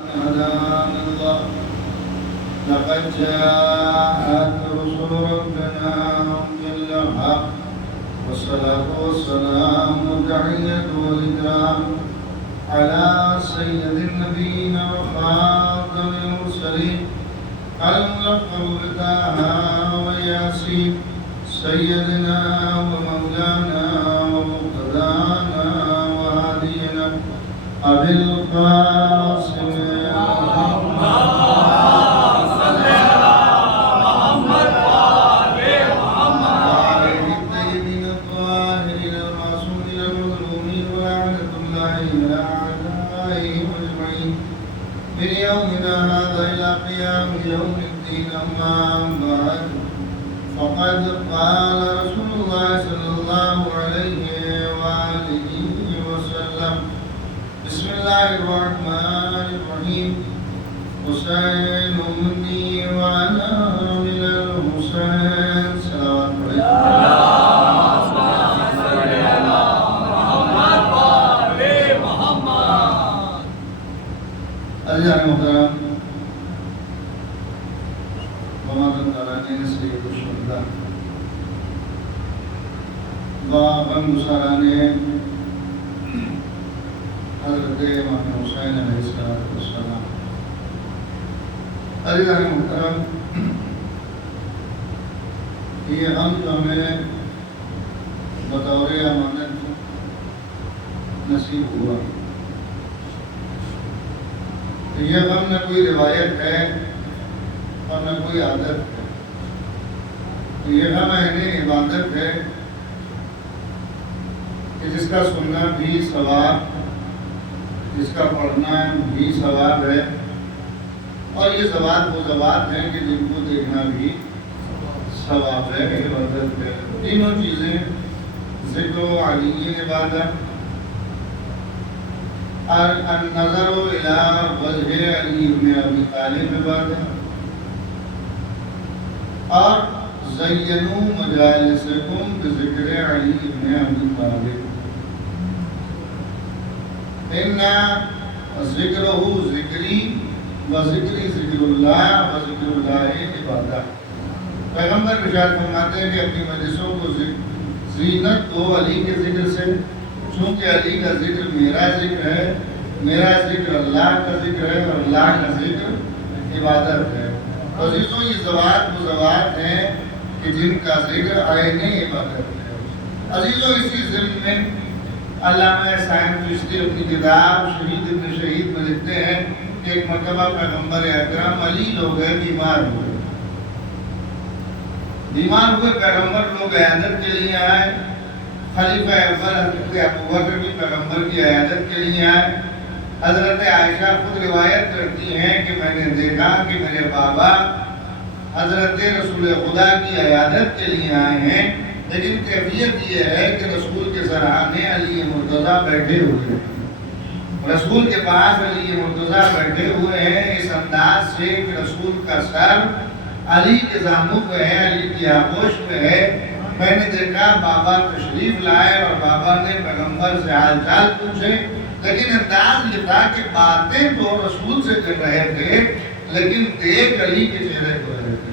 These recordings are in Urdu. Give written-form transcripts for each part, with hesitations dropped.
هدانا الله لقد جاءت رسل ربنا بالحق والصلاة والسلام والتحية والإكرام على سيد النبيين وخاتم المرسلين الملقب بطه وياسين سيدنا ومولانا ومقتدانا وهادينا أبي القاسم يوم الدين. أما بعد فقد قال رسول الله صلى الله عليه وآله وسلم بسم الله الرحمن الرحيم حسين مني وأنا من الحسين صلوات الله محترم سید الشہداء غم گسارانے حضرت امام حسین علیہ السلام عزیزان محترم، یہ غم جو ہمیں بطور امانت نصیب ہوا، یہ غم نہ کوئی روایت ہے اور نہ کوئی عادت ہے، یہ غم عبادت ہے کہ جس کا سننا بھی ثواب، جس کا پڑھنا بھی ثواب ہے، اور یہ ثواب ہیں کہ جن کو دیکھنا بھی ثواب ہے، عبادت ہے۔ تینوں چیزیں ذکر و علی عبادت، النظر الی وجہ علی بن ابی طالب عبادت، اور زینوا مجالسکم بذکر علی بن ابی طالب، ان ذکرہ ذکری و ذکری ذکر اللہ و ذکر اللہ عبادت۔ پیغمبر ارشاد فرماتے ہیں کہ اپنی مجلسوں کو زینت دو علی کے ذکر سے، چونکہ علی کا ذکر میرا ذکر ہے، میرا ذکر اللہ کا ذکر ہے، اور اللہ کا ذکر عبادت ہے۔ عزیزوں، یہ زوات ہیں کہ جن کا ذکر عین عبادت ہے۔ عزیزوں، اسی ضمن میں علامہ صاحب چشتی اپنی کتاب شہید ابن شہید میں لکھتے ہیں کہ ایک مرتبہ پیغمبر اکرم علی لوگ بیمار ہوئے، پیغمبر لوگ عیادت کے لیے آئے، خلیفہ اول حضرت ابوبکر بھی پیغمبر کی عیادت کے لیے آئے۔ حضرت عائشہ خود روایت کرتی ہیں کہ میں نے دیکھا کہ میرے بابا حضرت رسول خدا کی عیادت کے لیے آئے ہیں، لیکن کیفیت یہ ہے کہ رسول کے سرانے علی مرتضیٰ بیٹھے ہوئے ہیں، رسول کے پاس علی مرتضیٰ بیٹھے ہوئے ہیں، اس انداز سے کہ رسول کا سر علی کے زانو پہ ہے، علی کی آغوش پہ ہے۔ میں نے دیکھا بابا تشریف لائے اور بابا نے پیغمبر سے حال چال پوچھے، لیکن انداز یہ تھا کہ باتیں تو رسول سے کر رہے تھے، لیکن دیکھ علی کے چہرے کو رہے تھے،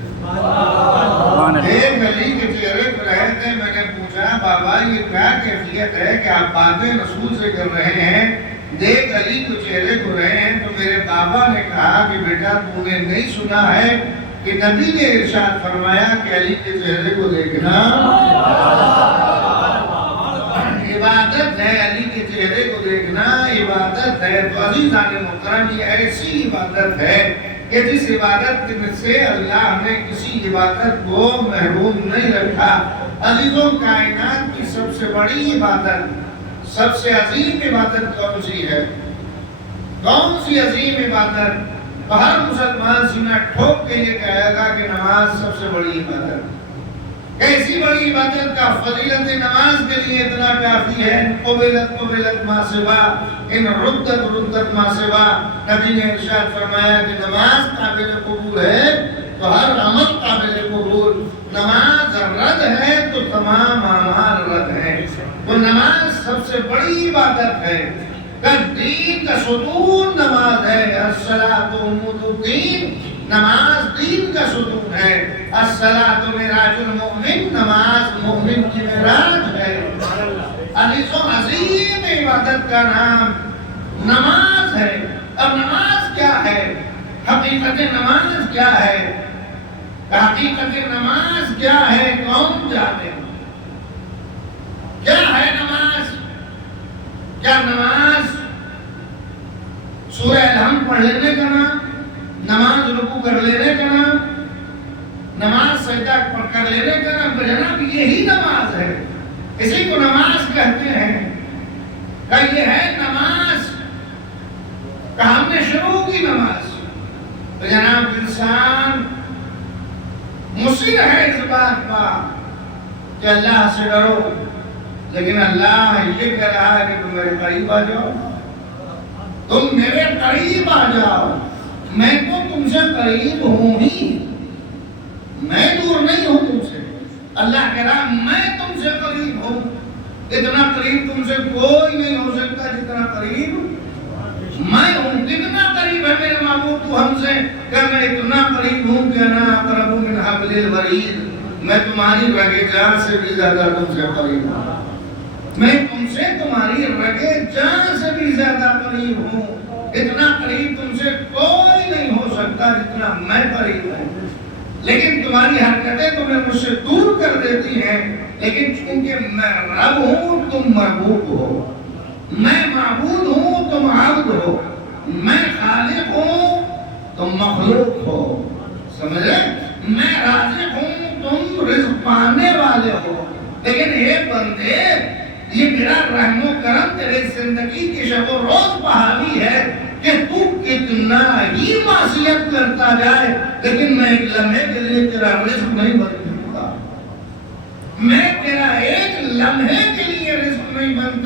دیکھ علی کے چہرے کو رہے تھے۔ میں نے پوچھا بابا یہ کیا کیفیت ہے کہ آپ باتیں رسول سے کر رہے ہیں، دیکھ علی کو چہرے کو رہے ہیں؟ تو میرے بابا نے کہا کہ بیٹا تو نے نہیں سنا ہے کہ نبی نے ارشاد فرمایا کہ علی کے چہرے کو دیکھنا عبادت ہے، علی کے چہرے کو دیکھنا عبادت ہے۔ تو عزیزان محترم، یہ ایسی عبادت ہے کہ جس عبادت سے اللہ نے کسی عبادت کو محروم نہیں رکھا۔ عزیزوں، کائنات کی سب سے بڑی عبادت، سب سے عظیم عبادت کون سی ہے؟ کون سی عظیم عبادت؟ تو ہر مسلمان سینہ ٹھوک کے یہ کہے گا کہ نماز سب سے بڑی عبادت۔ کیسی بڑی عبادت کا فضیلت نماز کے لیے اتنا کافی ہے۔ قبلت ما سوا ان ردت ما سوا، نبی نے ارشاد فرمایا کہ نماز قابل قبول ہے تو ہر عمل قابل قبول، نماز رد ہے تو تو تمام اعمال رد ہیں۔ وہ نماز سب سے بڑی عبادت ہے۔ کہ دین کا ستون نماز ہے. الصلاۃ عمود الدین، نماز دین کا ستون ہے. الصلاۃ معراج المؤمن، نماز مومن کی معراج ہے. عزیز و عظیم عبادت کا نام نماز ہے. اب نماز کیا ہے؟ حقیقت نماز کیا ہے؟ حقیقت نماز کیا ہے؟ کون جانے؟ کیا ہے نماز؟ کیا نماز سورہ الحمد پڑھ لینے کا نام؟ نماز رکوع کر لینے کا نام؟ نماز سجدہ کر لینے کا نام؟ جناب یہی نماز ہے. اسی کو نماز کہتے ہیں. کہ یہ ہے نماز، کہ ہم نے شروع کی نماز. تو جناب انسان مصر ہے اس بات پر کہ اللہ سے ڈرو، لیکن اللہ یہ کہہ رہا ہے کہ تم میرے قریب آ جاؤ. تم میرے قریب آ جاؤ. میں تو تم سے قریب ہوں ہی، میں دور نہیں ہوں تم سے. اللہ کہہ رہا میں تم سے قریب ہوں. اتنا قریب تم سے کوئی نہیں ہو سکتا جتنا قریب میں ہوں. کتنا قریب ہے میرے معبود تو ہم سے، کہ میں اتنا قریب ہوں کہ انا اقرب من حبل الورید، میں تمہاری رگے جان سے بھی زیادہ تم سے قریب ہوں. میں تم سے تمہاری رگے جان سے بھی زیادہ قریب ہوں. اتنا قریب تم سے کوئی نہیں ہو سکتا جتنا میں قریب ہوں. لیکن تمہاری حرکتیں تمہیں مجھ سے دور کر دیتی ہیں. لیکن چونکہ میں رب ہوں تم معبود ہو، میں معبود ہوں تم عبد ہو، میں خالق ہوں تم مخلوق ہو. سمجھے؟ میں رازق ہوں تم رزق پانے والے ہو. لیکن اے بندے، یہ میرا رحم و کرم تیرے زندگی کی شب و روز بحالی ہے کہ تو کتنا ہی معصیت کرتا جائے، لیکن میں ایک لمحے کے لیے تیرا رزق نہیں بند کرتا. میں تیرا ایک لمحے کے لیے رزق نہیں بند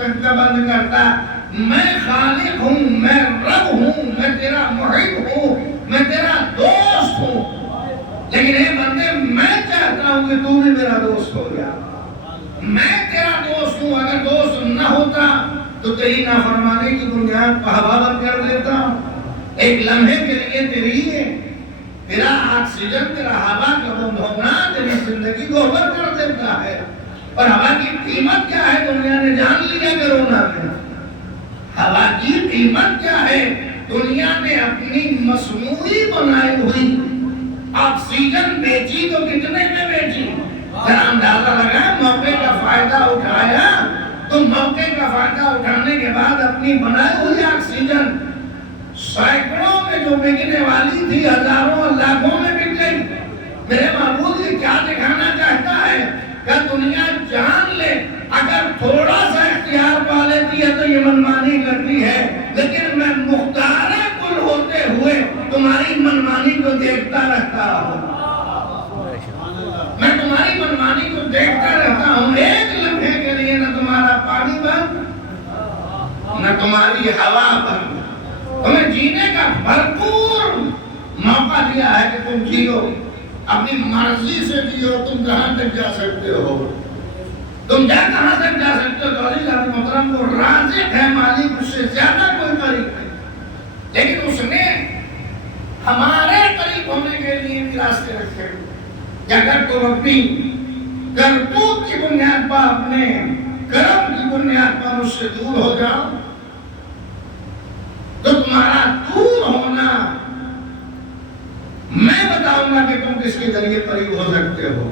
کرتا. میں خالق ہوں، میں رب ہوں، میں تیرا محب ہوں، میں تیرا دوست ہوں. لیکن اے بندے، میں چاہتا ہوں کہ تو بھی میرا دوست ہو جا. میں تیرا دوست ہوں. اگر دوست نہ ہوتا تو تیری نافرمانی کی بنیاد پر ہوا بند کر دیتا. ایک لمحے کے لیے تیرا آکسیجن، تیرا ہوا کا بند ہونا تیری زندگی کو اوپر کر دیتا ہے. اور ہوا کی قیمت کیا ہے دنیا نے جان لیا کرونا میں. ہوا کی قیمت کیا ہے؟ دنیا نے اپنی مصنوعی بنائی ہوئی آکسیجن بیچی تو کتنے میں بیچی؟ ذرا اندازہ لگا. موقع کا فائدہ اٹھایا تو موقع کا فائدہ اٹھانے کے بعد اپنی بنائی ہوئی آکسیجن سینکڑوں میں جو بکنے والی تھی ہزاروں لاکھوں میں بک گئی. میرے معبود یہ کیا دکھانا چاہتا ہے کہ دنیا جان لے اگر تھوڑا سا اختیار پا لیتی ہے تو یہ منمانی کرتی ہے، لیکن میں مختار کل ہوتے ہوئے تمہاری منمانی کو دیکھتا رہتا ہوں. میں تمہاری منمانی کو دیکھتا رہتا ہوں. ایک لمحے کے لیے نہ تمہارا پانی بند، نہ تمہاری ہوا بند. تمہیں جینے کا بھرپور موقع دیا ہے کہ تم جیو، اپنی مرضی سے جیو. تم کہاں تک جا سکتے ہو؟ تم کہاں تک جا سکتے ہو؟ تو عزیز محترم، وہ رازق ہے، مالک، اس سے زیادہ کوئی قریب نہیں. لیکن اس نے ہمارے قریب ہونے کے لیے بھی راستے رکھے. کہ اگر تم اپنی کرتوت کی بنیاد پر، اپنے کرم کی بنیاد پر مجھ سے دور ہو جاؤ تو تمہارا دور ہونا میں بتاؤں گا کہ تم کس کے ذریعے قریب ہو سکتے ہو.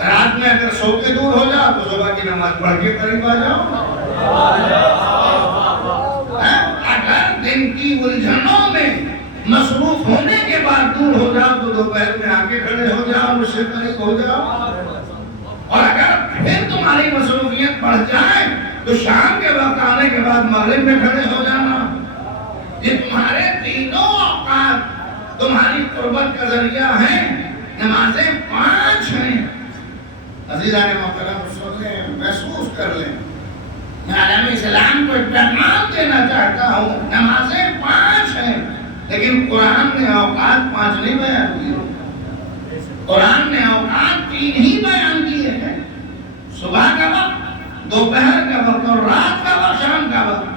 رات میں اگر سو کے دور ہو جاؤ تو صبح کی نماز پڑھ کے قریب آ جاؤ. اگر دن کی الجھنوں میں مصروف ہونے کے بعد دور ہو جاؤ تو دوپہر میں آ کے کھڑے ہو جاؤ، مجھ سے قریب ہو جاؤ. اور اگر پھر تمہاری مصروفیت بڑھ جائے تو شام کے وقت آنے کے بعد مغرب میں کھڑے ہو جانا. یہ تمہارے تینوں اوقات تمہاری قربت کا ذریعہ ہیں. نمازیں 5 ہیں. عزیزان محترم، سن لیں، محسوس کر لیں. میں عالم اسلام کو ایک پیغام دینا چاہتا ہوں. نمازیں 5 ہیں، لیکن قرآن نے اوقات 5 نہیں بیان کیے. قرآن نے اوقات 3 ہی بیان کیے ہیں. صبح کا وقت، دوپہر کا وقت اور رات کا وقت، شام کا وقت.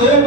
2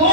2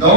2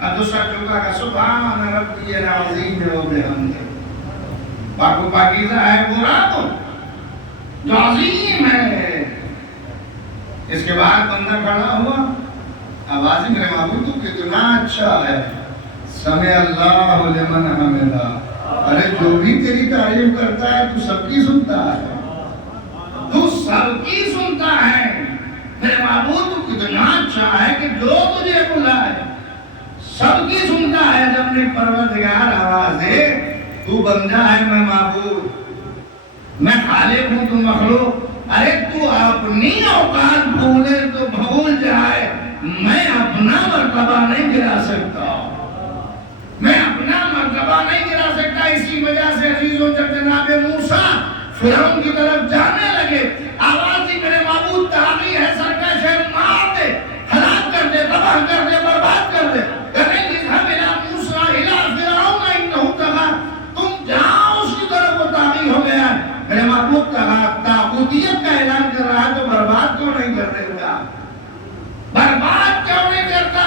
اور دوسرا چوکا کا سبحان ربی العظیم و بحمدہ. پاک و پاکیزہ ہے وہ رب جو عظیم ہے. اس کے بعد بندہ کھڑا ہوا، آواز میرے معبود تو کتنا اچھا ہے، سمع اللہ لمن حمدہ. ارے جو بھی تیری تعریف کرتا ہے تو سب کی سنتا ہے، تو سب کی سنتا ہے. میرے معبود تو کتنا اچھا ہے کہ جو تجھے بلائے سب کی سنتا ہے. جب نے پروردگار آواز دے تو بندہ ہے میں معبود، میں خالق ہوں تو مخلوق. ارے تو اپنی اوقات بھولے تو بھول جائے، میں اپنا مرتبہ نہیں گرا سکتا، میں اپنا مرتبہ نہیں گرا سکتا. اسی وجہ سے عزیزوں جب جناب موسیٰ فرعون کی طرف جانے لگے، آواز دی میرے معبود تاغی ہے، سرکش ہے، مار دے، ہلاک کر دے، تباہ کر دے، برباد کر دے. میرے محبوب تاغوتیت کا اعلان کر رہا ہے تو برباد کیوں نہیں کر دے گا؟ برباد کیوں نہیں کرتا؟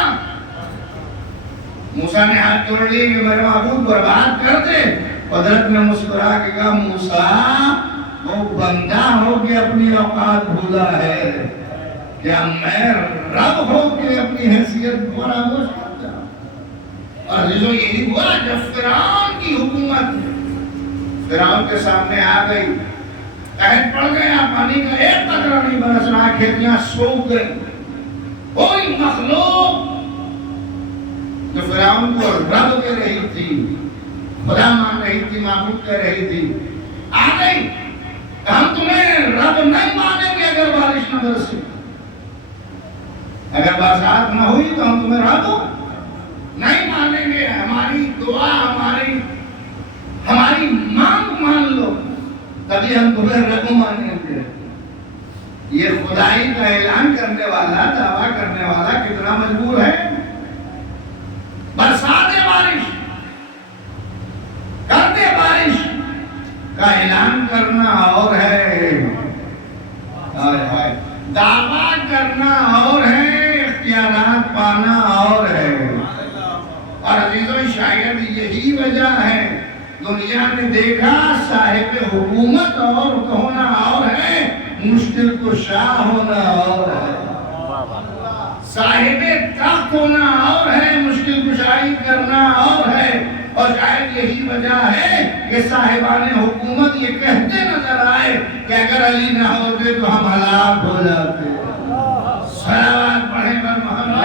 موسیٰ نے ہاتھ جوڑ لیے کہ میرے محبوب برباد کر دے. قدرت نے مسکرا کے کہا موسیٰ وہ بندہ ہو کے اپنی اوقات بھولا ہے، کیا میں رب ہو کے اپنی حیثیت فراموش کرتا؟ اور عزیزوں یہی ہوا جب فرعون کی حکومت فرعون کے سامنے آ گئی، قحط پڑ گیا، پانی کا ایک قطرہ نہیں برس رہا، کھیتیاں سوکھ گئی. کوئی مخلوق جو فرعون کو رب کہہ رہی تھی، خدا مان رہی تھی، معبود کہہ رہی تھی، آ گئی. ہم تمہیں رب نہیں مانیں گے اگر بارش نہ برسے، اگر برسات نہ ہوئی تو ہم تمہیں رب نہیں مانیں گے. ہماری دعا ہماری مانگ مان لو تبھی ہم تمہیں رب مانیں گے. یہ خدائی کا اعلان کرنے والا، دعویٰ کرنے والا کتنا مجبور ہے؟ برسات بارش کرتے بارش کا اعلان کرنا اور ہے، دعویٰ کرنا اور ہے، اختیارات پانا اور ہے. اور عزیزوں شاید یہی وجہ ہے دنیا نے دیکھا صاحب حکومت اور ہونا اور ہے، مشکل کشا ہونا اور ہے. صاحب تخت ہونا اور ہے، مشکل کشائی کرنا اور ہے. اور شاید یہی وجہ ہے کہ صاحبان حکومت یہ کہتے نظر آئے کہ اگر علی نہ ہوتے تو ہم ہلاک ہو جاتے. صلوات پڑھیں بر محمد.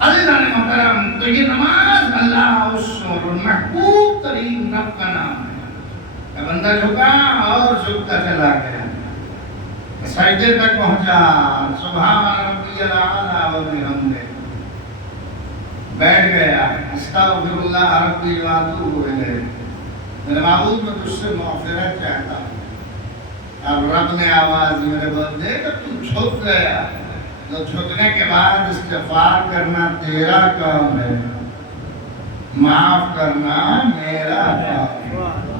عزیزان محترم، تو یہ نماز اللہ اس محبوب ترین رب کا نام ہے. بندہ جھکا اور جھکتا چلا گیا، سجدے تک پہنچا، سبحان ربی الاعلی و بحمدہ، بیٹھ گیا، استغفر اللہ ربی و اتوب الیہ. میرے معبود میں تجھ سے مغفرت چاہتا ہوں. اب رب نے آواز میرے بندے کہ تو جھک گیا، تو جھکنے کے بعد استغفار کرنا تیرا کام ہے، معاف کرنا میرا کام ہے.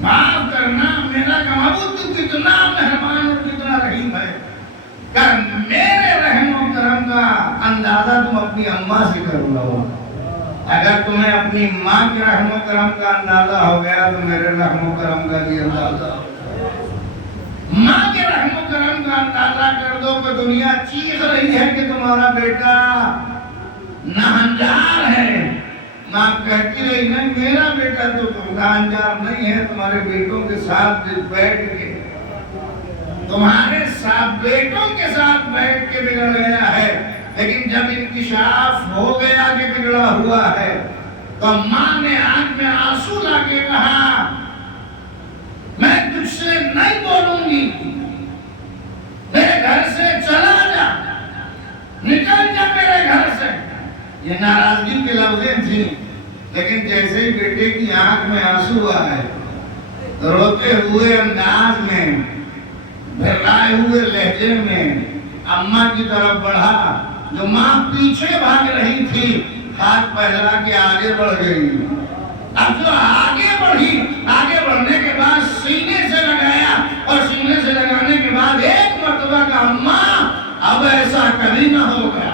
معاف کرنا میرا کام. معبود تو کتنا مہربان اور کتنا رحیم ہے. کر میرے رحم و کرم کا اندازہ تم اپنی اماں سے کر لو. اگر تمہیں اپنی ماں کے رحم و کرم کا اندازہ ہو گیا تو میرے رحم و کرم کا بھی اندازہ ہو. ماں کے رحم و کرم کا اندازہ کر دو کہ دنیا چیخ رہی ہے کہ تمہارا بیٹا ناہنجار ہے. ماں کہتی رہی نا میرا بیٹا تو ناہنجار نہیں ہے، تمہارے بیٹوں کے ساتھ بیٹھ کے، تمہارے ساتھ بیٹوں کے ساتھ بیٹھ کے بگڑ گیا ہے. لیکن جب انکشاف ہو گیا کہ بگڑا ہوا ہے تو ماں نے آنکھ میں آنسو لا کے کہا میں تجھ سے نہیں بولوں گی، میرے گھر سے چلا جا، نکل جا میرے گھر سے. یہ ناراضگی کے لفظیں تھیں، لیکن جیسے ہی بیٹے کی آنکھ میں آنسو آئے، روتے ہوئے انداز میں، بھرائے ہوئے لہجے میں اماں کی طرف بڑھا. جو ماں پیچھے بھاگ رہی تھی ہاتھ پھیلا کے آگے بڑھ گئی. اب جو آگے بڑھی، آگے بڑھنے کے بعد سینے سے لگایا، اور سینے سے لگانے کے بعد ایک مرتبہ کبھی نہ ہوگا،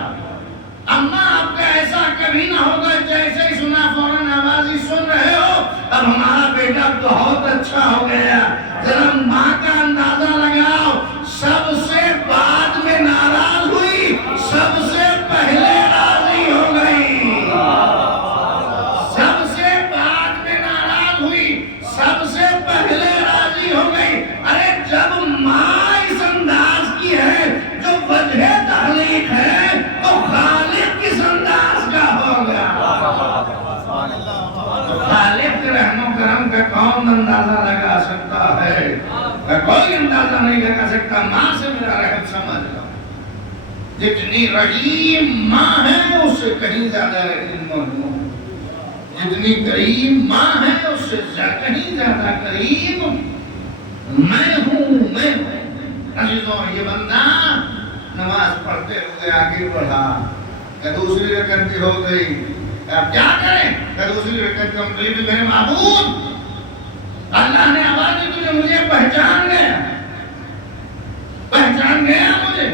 اماں آپ کا ایسا کبھی نہ ہوگا جیسے ہی سنا فوراً آواز ہی سن رہے ہو اب ہمارا بیٹا بہت اچھا ہو گیا۔ ذرا ماں کا اندازہ لگاؤ، سب سے بعد میں ناراض ہوئی، سب سے پہلے راضی ہو گئی، سب سے بعد میں ناراض ہوئی، سب سے پہلے راضی ہو گئی۔ ارے جب ماں اس انداز کی ہے جو وجہ تخلیق ہے تو خالق کس انداز کا ہوگا؟ خالق کے رحم و کرم کا کون اندازہ لگا سکتا ہے؟ کوئی اندازہ نہیں لگا سکتا۔ ماں سے میرا رحم سمجھ لو، جتنی رحیم ماں ہے اس سے کہیں زیادہ رحیم مخلوق، جتنی کریم ماں ہے اس سے کہیں زیادہ کریم میں ہوں۔ عزیزوں یہ بندہ نماز پڑھتے ہوئے آگے بڑھا کہ دوسری رکعت بھی ہو گئی، اب کیا کریں کہ دوسری رکعت کمپلیٹ۔ میرے معبود اللہ نے آواز دی تجھے مجھے پہچان گیا، پہچان گیا مجھے،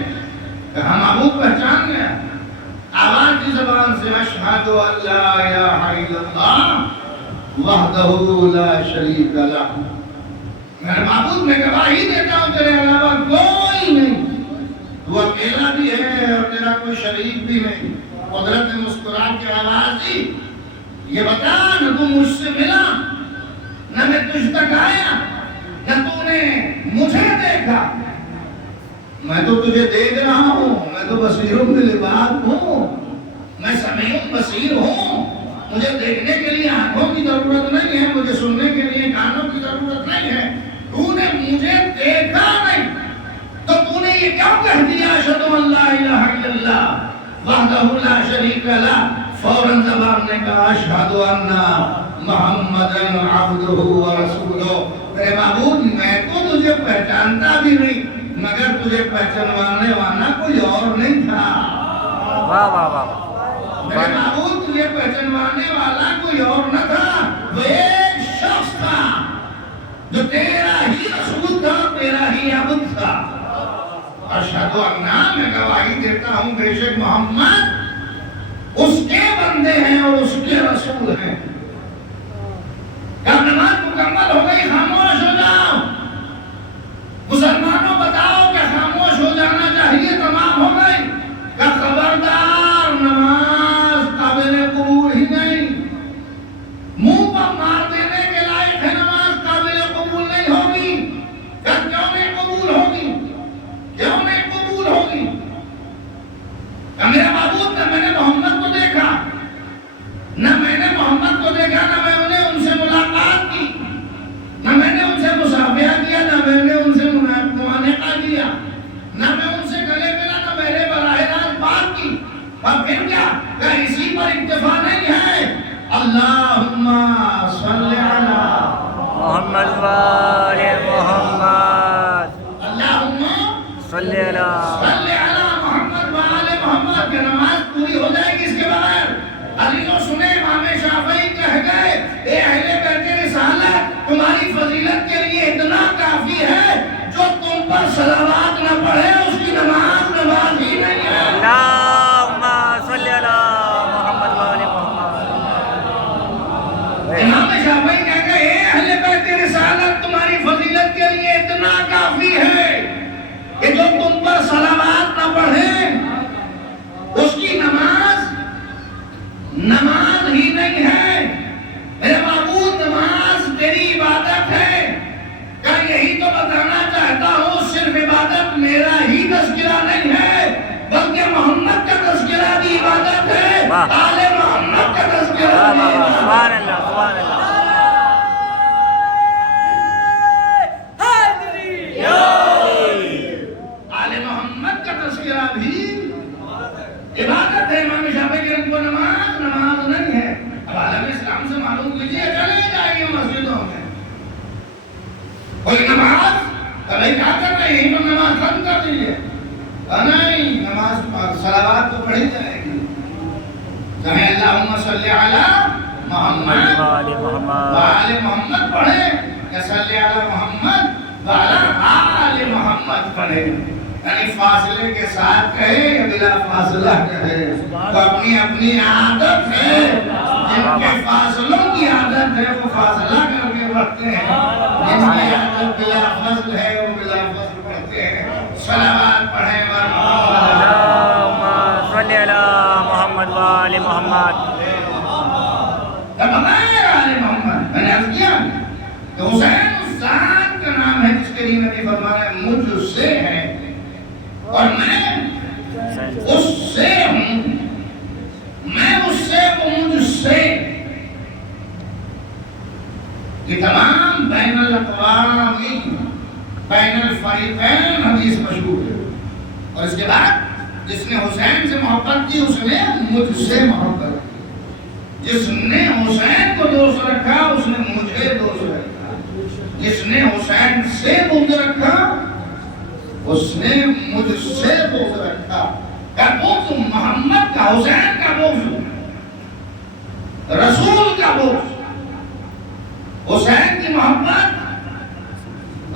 ہم معبود پہچان گیا۔ آواز کی زبان سے اشہد ان لا الہ الا اللہ وحدہ لا شریک لہ، میرے معبود میں گواہی دیتا ہوں تیرے علاوہ کوئی نہیں، تو اکیلا بھی ہے اور تیرا کوئی شریک بھی نہیں۔ قدرت نے مسکرا کے آواز دی، یہ بتا نہ تو مجھ سے ملا، نہ میں تجھ تک آیا، نہ تو نے مجھے دیکھا، میں تو تجھے دیکھ رہا ہوں، میں تو بصیر بالعباد ہوں، میں سمیع بصیر ہوں، مجھے دیکھنے کے لیے آنکھوں کی ضرورت نہیں ہے، مجھے سننے کے لیے کانوں کی ضرورت نہیں ہے۔ تو نے مجھے دیکھا نہیں تو تو نے یہ کیوں کہہ دیا اشہد ان لا الہ الا اللہ وحدہ لا شریک لہ؟ فوراً زبان نے کہا اشہد ان محمدن عبدہ ورسولہ۔ میرے معبود میں تو تجھے پہچانتا بھی نہیں مگر تجھے پہچانوانے والا کوئی اور نہیں تھا۔ واہ واہ واہ، میرے معبود تجھے پہچانوانے والا کوئی اور نہ تھا، وہ ایک شخص تھا جو تیرا ہی رسول تھا، تیرا ہی عبد تھا۔ اشہد ان، میں گواہی دیتا ہوں بے شک محمد اس کے بندے ہیں اور اس کے رسول ہیں۔ جب نماز مکمل ہو گئی خاموش ہو جاؤ، مسلمانوں بتاؤ کہ خاموش ہو جانا چاہیے، تمام ہو گئی کہ خبردار نماز قابل قبول ہی نہیں، منہ پر مار دینے کے لائق ہے، نماز قابل قبول نہیں ہوگی۔ کیوں نہیں قبول ہوگی؟ کیوں نہیں قبول ہوگی؟ کہ میرے معبود نہ میں نے محمد کو دیکھا، نہ میں نے محمد کو دیکھا، نہ میں انہیں ان سے ملاقات کی، نہ میں نے ان سے مصافحہ کیا، نہ میں نے ان سے معانقہ کیا، نہ میں ان سے گلے ملا، نہ میں نے براہ راست بات کی۔ اور پھر کیا کہ اسی پر اکتفا نہیں ہے، اللہم صلی علی محمد وآل محمد، اللہم صلی اللہ صلی علی محمد وآل محمد۔ کہ نماز پوری ہو جائے گی اس کے بغیر؟ علیزو سنے، امام شافعی کہہ گئے اے اہل بیت رسالت، تمہاری فضیلت کے لیے اتنا کافی ہے جو تم پر صلوات نہ پڑھے اس کی نماز نماز ہی نہیں ہے۔ اللہم صلی اللہ محمد وآل محمد۔ امام شافعی کہہ گئے اے اہل بیت رسالت، تمہاری فضیلت کے لیے اتنا کافی ہے کہ جو تم پر صلوات نہ پڑھے اس کی نماز نماز ہی نہیں ہے۔ میرے معبود نماز تیری عبادت ہے، کیا یہی تو بتانا چاہتا ہوں؟ صرف عبادت میرا ہی تذکرہ نہیں ہے بلکہ محمد کا تذکرہ بھی عبادت ہے، آل محمد کا تذکرہ بھی عبادت ہے۔ سبحان اللہ، سبحان اللہ۔ آل محمد کا تذکرہ بھی عبادت ہے۔ امام شافعی کے رنگ کو نماز نماز نہیں ہے۔ اب عالم اسلام سے معلوم کیجئے، چلے جائیے مسجدوں میں کوئی نماز بھائی کیا کر رہے ہیں؟ یہیں پر نماز ختم کر دیجیے، نہیں نماز صلوات تو پڑھی جائے گی۔ کہیں اللہم صلی علی محمد وآل محمد پڑھیں یا صلی علی محمد وعلی آل محمد پڑھیں۔ یعنی فاصلے کے ساتھ کہے یا بلا فاصلہ کہے، تو اپنی اپنی عادت ہے، جن کے فاصلوں کی عادت ہے وہ فاصلہ کر کے پڑھتے ہیں، جن کی عادت بلا فصل ہے وہ بلا فصل پڑھتے ہیں۔ صلوات پڑھیں اللہم صلی علی محمد و آل محمد۔ بغیر آل محمد، میں نے عرض کیا کہ حسین اس ذات کا نام ہے جس کے لیے نبی فرما رہے ہیں مجھ سے ہے اور میں اس سے ہوں، میں اس سے وہ مجھ سے۔ یہ تمام بین الاقوامی بین الفریقین حدیث مشہور ہے۔ اور اس کے بعد جس نے حسین سے محبت کی اس نے مجھ سے محبت کی، جس نے حسین کو دوست رکھا اس نے مجھے دوست رکھا، جس نے حسین سے بغض رکھا اس نے مجھ سے بغض رکھا۔ کا بغض محمد کا، حسین کا بغض، رسول کا بغض، حسین کی محبت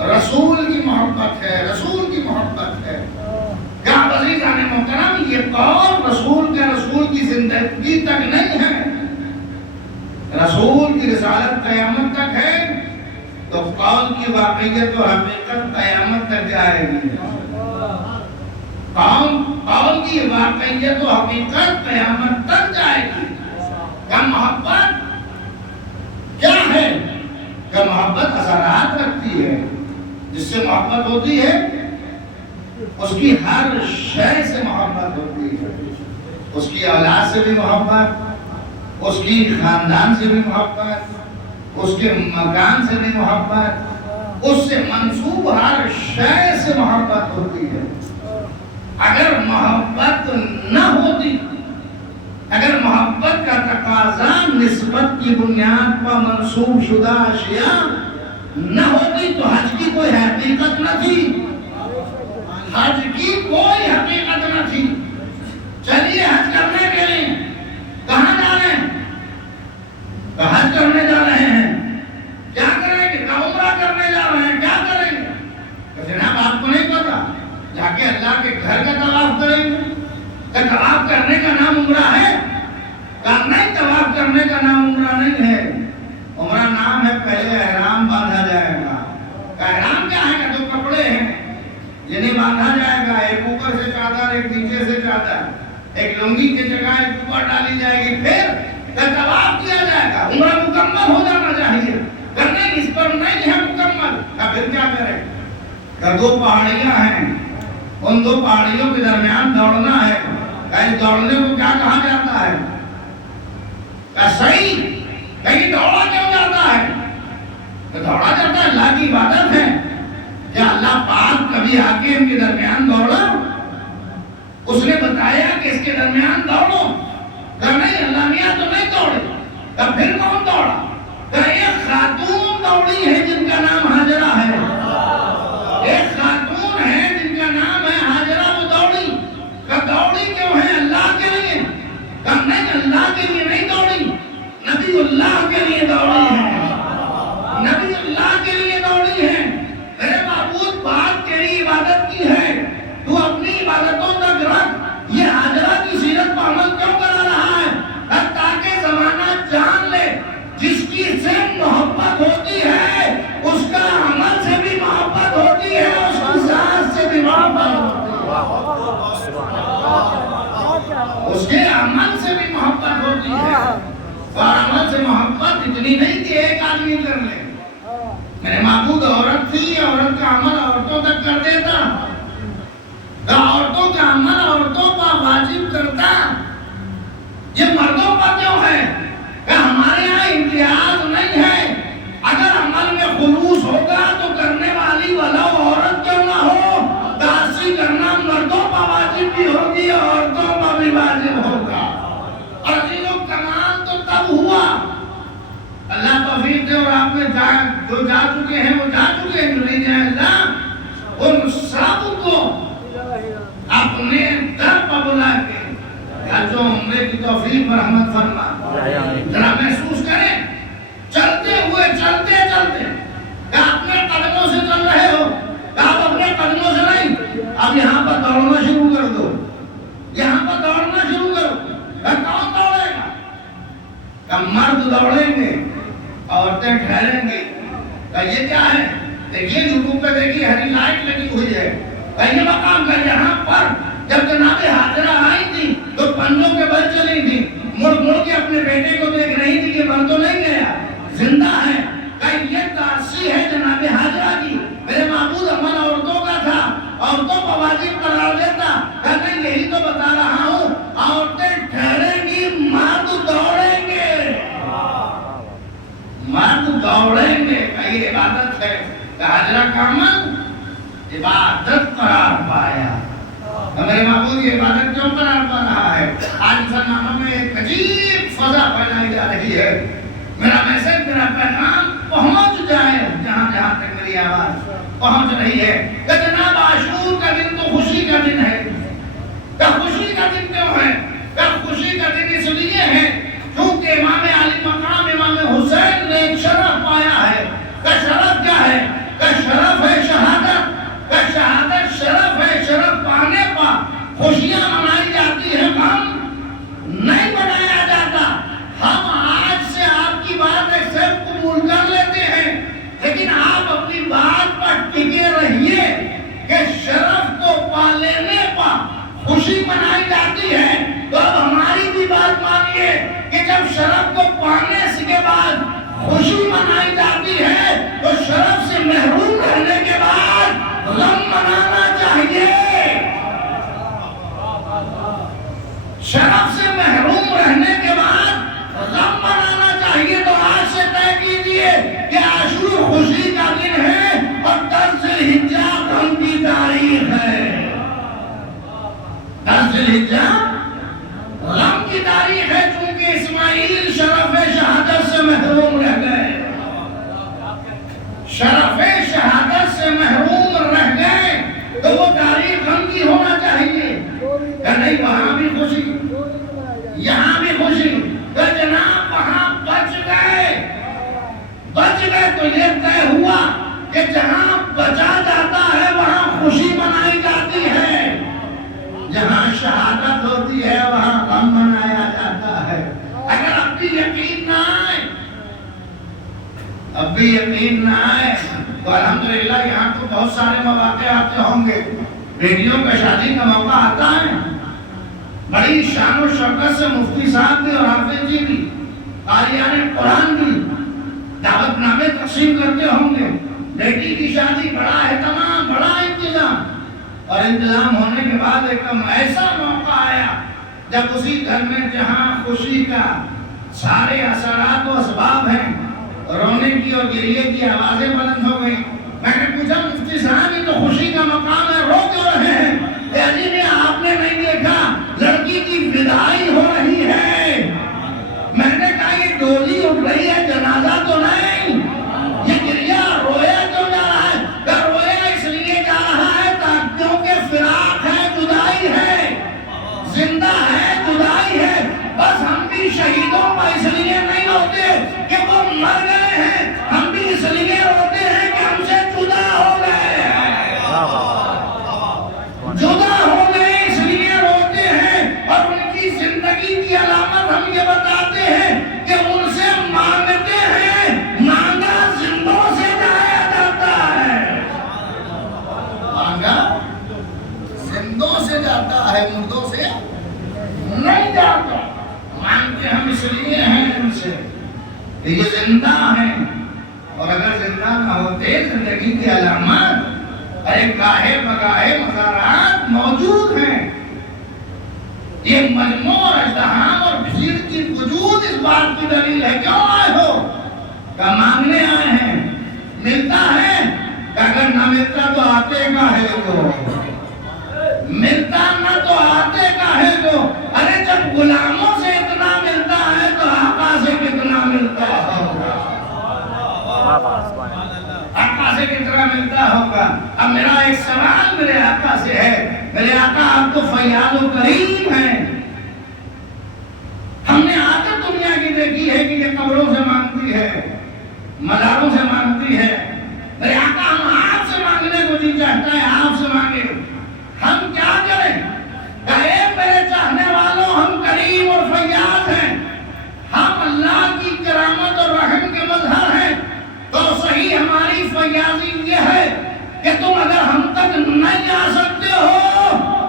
رسول کی محبت ہے، رسول کی محبت ہے۔ کیا عزیزان محترم، یہ قول رسول کی زندگی تک نہیں ہے، رسول کی رسالت قیامت تک ہے، تو قول کی واقعیت و حقیقت قیامت تک جائے گی۔ قول کی واقعیت و حقیقت قیامت تک جائے گی۔ کیا محبت کیا ہے؟ کیا محبت اثرات رکھتی ہے؟ جس سے محبت ہوتی ہے اس کی ہر شے سے محبت ہوتی ہے، اس کی اولاد سے بھی محبت، اس کی خاندان سے بھی محبت، اس کے مکان سے بھی محبت، اس سے منسوب ہر شے سے محبت ہوتی ہے۔ اگر محبت نہ ہوتی، اگر محبت کا تقاضا نسبت کی بنیاد پر منسوب شدہ اشیاء نہ ہوتی تو حج کی کوئی حقیقت نہ تھی، حج کی کوئی حقیقت نہ تھی۔ چلیے حج کرنے کے لیے کہاں جا رہے ہیں؟ تو حج کرنے جا رہے ہیں، کیا کریں گے؟ تو عمرہ کرنے جا رہے ہیں، کیا کریں گے؟ تو جناب آپ کو نہیں پتا، جا کے اللہ کے گھر کا طواف کریں گے۔ کہ طواف کرنے کا نام عمرہ ہے؟ کہا نہیں، طواف کرنے کا نام عمرہ نہیں ہے، عمرہ نام ہے پہلے احرام باندھا جائے گا۔ احرام کیا ہے؟ کہ دو کپڑے ہیں جنہیں باندھا جائے گا، ایک اوپر سے چادر ایک نیچے سے چادر، ایک لنگی کی جگہ ایک اوپر ڈالی جائے گی، پھر طواف کیا جائے گا۔ عمرہ مکمل ہو جانا چاہیے، کرنے اس پر نہیں ہے مکمل، پھر کیا کریں؟ کہ دو پہاڑیاں ہیں، ان دو پہاڑیوں کے درمیان دوڑنا ہے۔ کہ دوڑنے کو کیا کہا جاتا ہے؟ کہ صحیح، کہیں دوڑا کیوں جاتا ہے؟ کہ دوڑا جاتا ہے اللہ کی عبادت ہے۔ یا اللہ پاک کبھی آ کے ان کے درمیان دوڑا؟ اس نے بتایا کہ اس کے درمیان دوڑو، کہ نہیں اللہ میاں تو نہیں دوڑے۔ کہ پھر کون دوڑا؟ کہ ایک خاتون دوڑی ہے جن کا نام حاجرہ ہے، ایک خاتون ہے جن کا نام ہے حاجرہ، وہ دوڑی۔ کہ دوڑی کیوں ہے؟ اللہ کے لیے۔ کہ نہیں اللہ کے لیے نہیں دوڑی، نبی اللہ کے لیے دوڑی ہے، نبی اللہ کے لیے دوڑی ہے۔ میرے معبود بات تیری عبادت کی ہے، تو اپنی عبادتوں تک رکھ، یہ حاجرہ کی سیرت پر عمل کیوں کرا رہا ہے؟ تاکہ زمانہ جان لے جس کی سے محبت ہوتی ہے اس کا عمل سے بھی محبت ہوتی ہے، اس کی ذات سے بھی محبت ہوتی ہے، اس کے عمل سے بھی محبت ہوتی ہے۔ اور عمل سے محبت اتنی نہیں کہ ایک آدمی کر لے۔ میرے معبود عورت تھی، عورت کا عمل عورتوں تک کر دیتا، عورتوں کا عمل عورتوں پر واجب کرتا، یہ مردوں پر کیوں ہے؟ کہ ہمارے یہاں امتیاز نہیں ہے، اگر عمل میں خلوص ہوگا تو کرنے والی ولو عورت کیوں نہ ہو، داسی کرنا مردوں پر واجب بھی ہوگی، عورتوں پر بھی واجب ہوگا۔ اور عزیزوں کمال تو تب ہوا، اللہ توفیق دے، اور آپ نے جو جا چکے ہیں وہ جا چکے ہیں، جو نہیں جائیں اللہ ان سب کو اپنے در پر بلا کے جو عمرے کی توفیق پر رحمت فرما، ذرا محسوس کریں چلتے ہوئے چلتے کہ اپنے قدموں سے چل رہے ہو، کہ آپ اپنے قدموں سے نہیں، اب یہاں مرد دوڑیں گے عورتیں ٹھہریں گی. یہ کیا ہے؟ دیکھیے یوٹیوب پہ دیکھیے ہری لائٹ لگی ہوئی ہے. یہ مقام کا یہاں پر جب جناب حاضرہ آئی تھی تو پنجوں کے بل چلی تھی, مڑ مڑ کے اپنے بیٹے کو دیکھ رہی تھی کہ بل تو نہیں گیا, زندہ ہے. یہ تاثیر ہے جناب حاضرہ کی. میرے معبود عمل عورتوں کا تھا, عورتوں کو واجب قرار دیتا. کہتے یہی تو بتا رہا ہوں, عورتیں ٹھہریں گی, مرد دوڑیں گے. مرد دوڑیں گے. یہ عبادت ہے. حاضرہ کا عمل عبادت قرار پایا. میرے معبود یہ عبادت کیوں قرار پا رہا ہے؟ آج مسلمانوں میں ایک عجیب فضا پھیلائی جا رہی ہے. میرا میسج, میرا پیغام پہنچ جائے جہاں جہاں تک میری آواز پہنچ رہی ہے کہ جناب عاشور کا دن تو خوشی کا دن ہے. کیا خوشی کا دن کیوں ہے؟ کیا خوشی کا دن اس لیے ہے کیونکہ امام علی مقام امام حسین نے ایک شرف پایا ہے. کا شرف کیا ہے؟ کا شرف ہے شہادت. کا شہادت شرف ہے. شرف پانے پر خوشیاں منائی جاتی ہیں, غم نہیں منایا جاتا. ہم آج سے آپ کی بات ایکسپٹ قبول کر لیتے ہیں, لیکن آپ اپنی بات پر ٹکے رہیے کہ شرف کو پا لینے پر خوشی منائی جاتی ہے. تو اب ہماری بھی بات مانیے کہ جب شرف کو پانے کے بعد خوشی منائی جاتی ہے تو شرف سے محروم رہنے کے بعد غم منانا چاہیے. شرف سے محروم رہنے کے بعد غم منانا چاہیے. تو آج سے طے کیجیے کہ عاشور خوشی کا دن ہے اور 10 ذی الحجہ غم کی تاریخ ہے. 10 ذی الحجہ غم کی تاریخ ہے, چونکہ اسماعیل شرف شہادت سے محروم رہ گئے. شرف شہادت سے محروم رہ گئے تو وہ تاریخ غم کی ہونا چاہیے. کہ نہیں وہاں بھی خوشی, یہاں بھی خوشی. کہ جناب وہاں بچ گئے تو یہ طے ہوا کہ جہاں بچا جاتا ہے وہاں خوشی منائی جاتی ہے. جہاں شہادت ہوتی ہے وہاں غم منایا جاتا ہے. اگر اب بھی یقین نہ آئے تو الحمدللہ یہاں تو بہت سارے مواقع آتے ہوں گے. بیٹیوں کا شادی کا موقع آتا ہے, بڑی شان و شوکت سے مفتی صاحب بھی اور حافظ جی بھی, قاریان قرآن بھی دعوت نامے تقسیم کرتے ہوں گے. بیٹی کی شادی بڑا اہتمام, بڑا انتظام, اور انتظام ہونے کے بعد ایک ایسا موقع آیا جب اسی گھر میں جہاں خوشی کا سارے اثرات و اسباب ہیں, رونے کی اور گریے کی آوازیں بلند ہو گئی. میں نے پوچھا مفتی صاحب یہ تو خوشی کا مقام ہے, رو کیوں رہے ہیں؟ علی نے آپ نے نہیں دیکھا لڑکی کی وداعی ہو رہی ہے. میں نے کہا یہ ڈولی اٹھ رہی ہے, جنازہ تو نہیں. یہ گریا رویا کیوں جا رہا ہے؟ کہ رویا اس لیے جا رہا ہے کیونکہ فراق ہے, جدائی ہے, زندہ ہے, جدائی ہے. بس ہم بھی شہیدوں پر اس لیے نہیں روتے کہ وہ مر گئے ہیں, ہم بھی اس لیے روتے ہیں کہ ہم سے جدا ہو گئے ہیں. جدا ہو گئے اس لیے روتے ہیں, اور ان کی زندگی کی علامت ہم یہ بتاتے ہیں کہ ان سے مانگتے ہیں, مانگا زندوں سے جایا جاتا ہے. مانگا زندوں سے جاتا ہے, مردوں سے نہیں جاتا. مانگتے ہم اس لیے ہیں ان سے کہ یہ زندہ ہیں, اور اگر زندہ نہ ہوتے زندگی کی علامات ایک گاہے بگاہے مزارات موجود ہیں. یہ مجموع اور ازدحام اور بھیڑ کی وجود اس بات کی دلیل ہے. کیوں آئے ہو؟ کہ مانگنے آئے ہیں. ملتا ہے کہ اگر نہ ملتا تو آتے کاہے کو, ملتا نہ تو آتے کاہے کو. ارے جب غلاموں سے اتنا ملتا ہے تو آقا سے کتنا ملتا ہوگا, آقا سے کتنا ملتا ہوگا. اب میرا ایک سوال میرے آقا سے ہے. میرے آقا آپ تو فیاض و کریم ہیں. ہم نے عادت دنیا کی دیکھی ہے کہ یہ قبروں سے مانگتی ہے, مزاروں سے مانگتی ہے. میرے آقا ہم آپ سے مانگنے کو جی چاہتا ہے, آپ سے مانگے. ہم کیا کریں؟ کہ اے میرے چاہنے والوں, ہم کریم اور فیاض ہیں. ہم اللہ فیاضی یہ ہے کہ تم اگر ہم تک نہیں آ سکتے ہو